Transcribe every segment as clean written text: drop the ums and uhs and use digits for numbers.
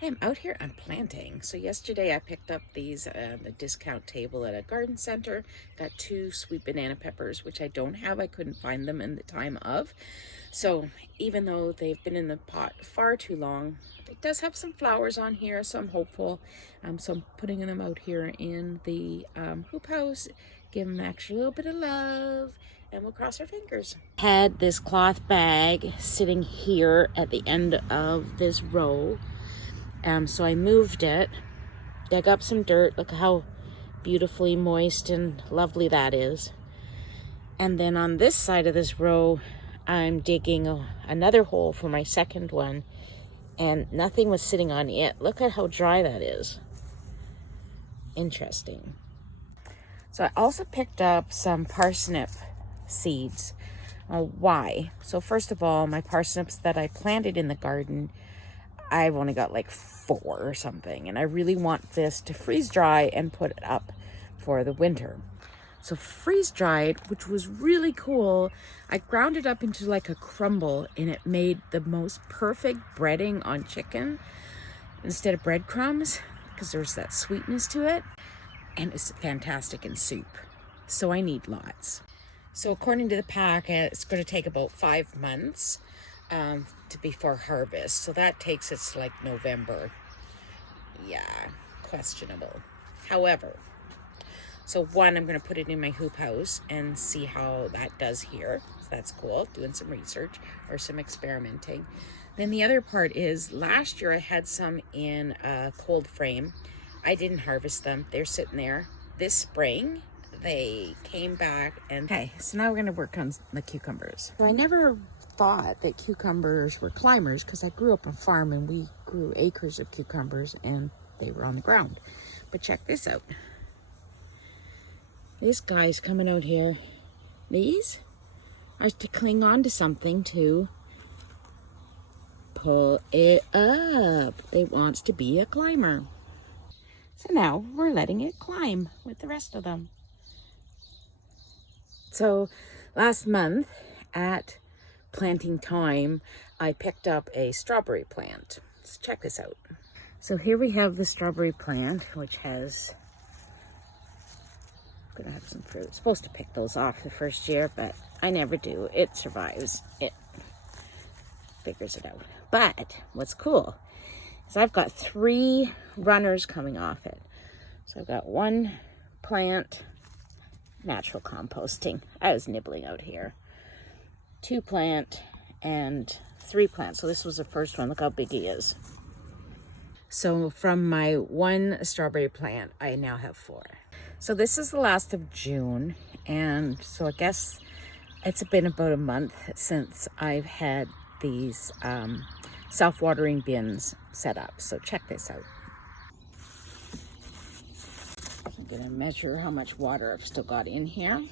Hey, I'm out here, I'm planting. So yesterday I picked up these the discount table at a garden center. Got 2 sweet banana peppers, which I don't have. I couldn't find them in the time of. So even though they've been in the pot far too long, it does have some flowers on here, so I'm hopeful. So I'm putting them out here in the hoop house, give them actually a little bit of love, and we'll cross our fingers. Had this cloth bag sitting here at the end of this row. So I moved it, dug up some dirt. Look how beautifully moist and lovely that is. And then on this side of this row, I'm digging another hole for my second one, and nothing was sitting on it. Look at how dry that is. Interesting. So I also picked up some parsnip seeds. Why? So first of all, my parsnips that I planted in the garden, I've only got like 4 or something, and I really want this to freeze dry and put it up for the winter. So freeze dried, which was really cool. I ground it up into like a crumble, and it made the most perfect breading on chicken instead of breadcrumbs, because there's that sweetness to it, and it's fantastic in soup. So I need lots. So according to the packet, it's going to take about 5 months to before harvest. So that takes us like November. Yeah, questionable. However, so one, I'm going to put it in my hoop house and see how that does here. So that's cool, doing some research or some experimenting. Then the other part is, last year I had some in a cold frame. I didn't harvest them. They're sitting there. This spring, they came back and... Okay, so now we're going to work on the cucumbers. So I never thought that cucumbers were climbers, because I grew up on a farm and we grew acres of cucumbers and they were on the ground. But check this out. This guy's coming out here. These are to cling on to something to pull it up. It wants to be a climber. So now we're letting it climb with the rest of them. So last month at planting time, I picked up a strawberry plant. Let's check this out. So here we have the strawberry plant, which has, I'm gonna have some fruit. I'm supposed to pick those off the first year, but I never do. It survives. It figures it out. But what's cool is I've got 3 runners coming off it. So I've got 1 plant, natural composting. I was nibbling out here. 2 plant and 3 plants. So this was the first one. Look how big he is. So from my 1 strawberry plant, I now have 4. So this is the last of June. And so I guess it's been about a month since I've had these self-watering bins set up. So check this out. I'm gonna measure how much water I've still got in here.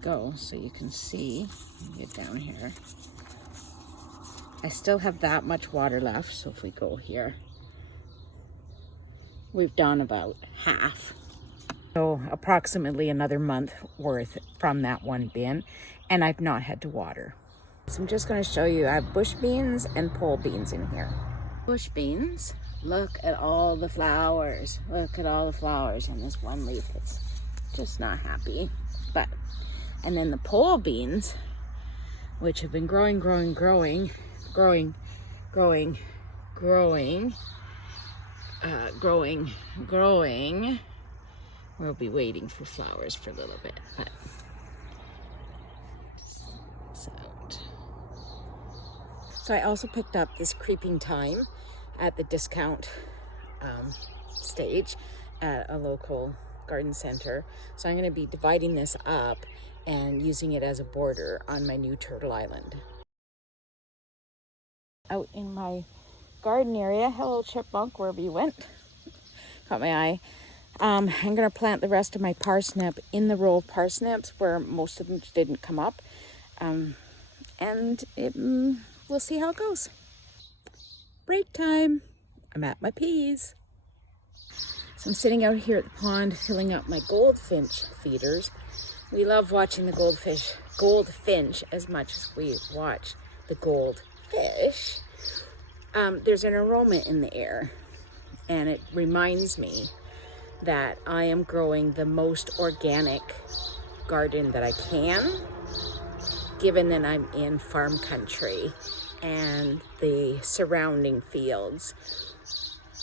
Go so you can see. Get down here. I still have that much water left, so if we go here, we've done about half. So approximately another month worth from that 1 bin, and I've not had to water. So I'm just going to show you, I have bush beans and pole beans in here. Bush beans, look at all the flowers. Look at all the flowers on this one leaf. It's just not happy. But and then the pole beans, which have been growing, we'll be waiting for flowers for a little bit, but so I also picked up this creeping thyme at the discount stage at a local garden center. So I'm going to be dividing this up and using it as a border on my new turtle island. Out in my garden area, hello chipmunk, wherever you went, caught my eye. I'm going to plant the rest of my parsnip in the row of parsnips where most of them didn't come up, and we'll see how it goes. Break time. I'm at my peas. So I'm sitting out here at the pond filling up my goldfinch feeders. We love watching the goldfinch as much as we watch the goldfish. There's an aroma in the air, and it reminds me that I am growing the most organic garden that I can, given that I'm in farm country and the surrounding fields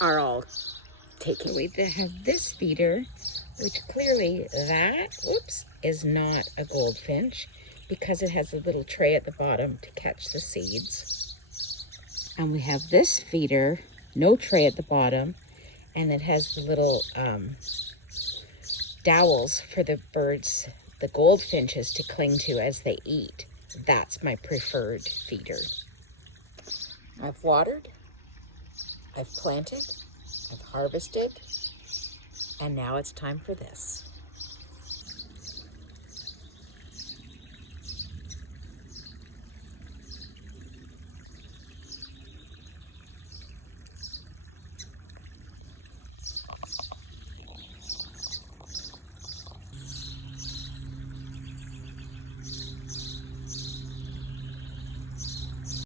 are all taken. We have this feeder, which clearly that, whoops, is not a goldfinch because it has a little tray at the bottom to catch the seeds. And we have this feeder, no tray at the bottom, and it has the little dowels for the birds, the goldfinches, to cling to as they eat. That's my preferred feeder. I've watered, I've planted, I've harvested, and now it's time for this.